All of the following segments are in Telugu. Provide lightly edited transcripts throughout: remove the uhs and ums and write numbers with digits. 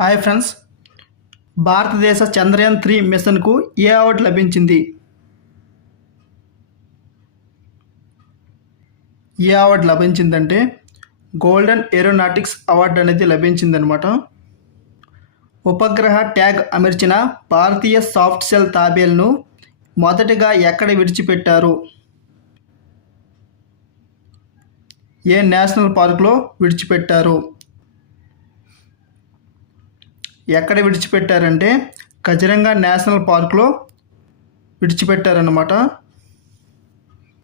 హాయ్ ఫ్రెండ్స్, భారతదేశ చంద్రయాన్-3 మిషన్కు ఏ అవార్డు లభించింది? ఏ అవార్డు లభించిందంటే గోల్డెన్ ఏరోనాటిక్స్ అవార్డు అనేది లభించిందనమాట. ఉపగ్రహ ట్యాగ్ అమర్చిన భారతీయ సాఫ్ట్ సెల్ తాబేలును మొదటగా ఎక్కడ విడిచిపెట్టారు? ఏ నేషనల్ పార్కులో విడిచిపెట్టారు? ఎక్కడ విడిచిపెట్టారంటే కజిరంగా నేషనల్ పార్కులో విడిచిపెట్టారన్నమాట.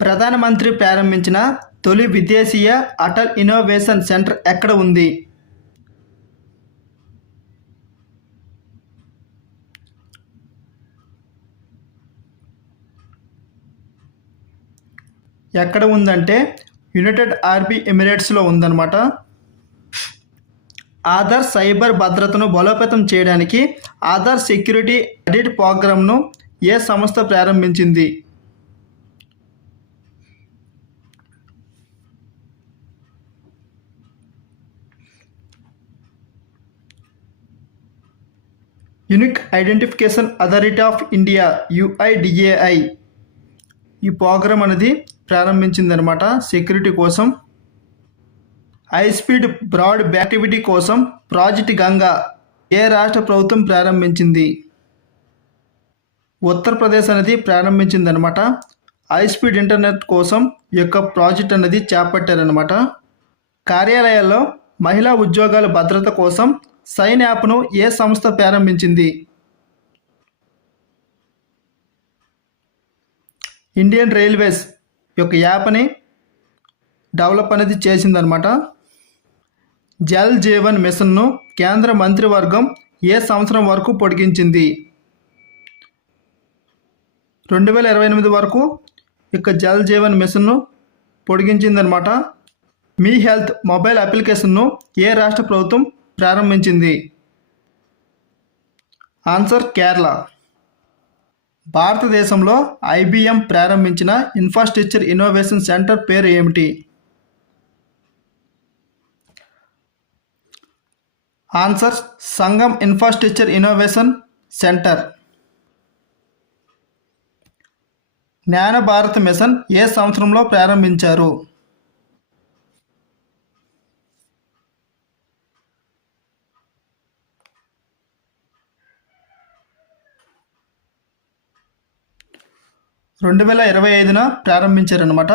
ప్రధానమంత్రి ప్రారంభించిన తొలి విదేశీయ అటల్ ఇన్నోవేషన్ సెంటర్ ఎక్కడ ఉంది? ఎక్కడ ఉందంటే యునైటెడ్ అరబ్ ఎమిరేట్స్లో ఉందన్నమాట. ఆధార్ సైబర్ భద్రతను బలోపేతం చేయడానికి ఆధార్ సెక్యూరిటీ ఆడిట్ ప్రోగ్రామ్ను ఏ సంస్థ ప్రారంభించింది? Unique identification authority of India UIDAI ఈ ప్రోగ్రామ్ అనేది ప్రారంభించిందనమాట సెక్యూరిటీ కోసం. హై స్పీడ్ బ్రాడ్ బ్యాక్టివిటీ కోసం ప్రాజెక్ట్ గంగా ఏ రాష్ట్ర ప్రభుత్వం ప్రారంభించింది? ఉత్తరప్రదేశ్ అనేది ప్రారంభించిందనమాట. హై స్పీడ్ ఇంటర్నెట్ కోసం ఈ యొక్క ప్రాజెక్ట్ అనేది చేపట్టారనమాట. కార్యాలయాల్లో మహిళా ఉద్యోగాల భద్రత కోసం సైన్ యాప్ను ఏ సంస్థ ప్రారంభించింది? ఇండియన్ రైల్వేస్ యొక్క యాప్ని డెవలప్ అనేది చేసిందనమాట. జల్ జీవన్ మిషన్ను కేంద్ర మంత్రివర్గం ఏ సంవత్సరం వరకు పొడిగించింది? 2028 వరకు ఇక జల్ జీవన్ మిషన్ను పొడిగించిందనమాట. మీ హెల్త్ మొబైల్ అప్లికేషన్ను ఏ రాష్ట్ర ప్రభుత్వం ప్రారంభించింది? ఆన్సర్ కేరళ. భారతదేశంలో IBM ప్రారంభించిన ఇన్ఫ్రాస్ట్రక్చర్ ఇన్నోవేషన్ సెంటర్ పేరు ఏమిటి? ఆన్సర్ సంగం ఇన్ఫ్రాస్ట్రక్చర్ ఇన్నోవేషన్ సెంటర్. జ్ఞాన భారత్ మిషన్ ఏ సంవత్సరంలో ప్రారంభించారు? రెండు 2025 ప్రారంభించారనమాట.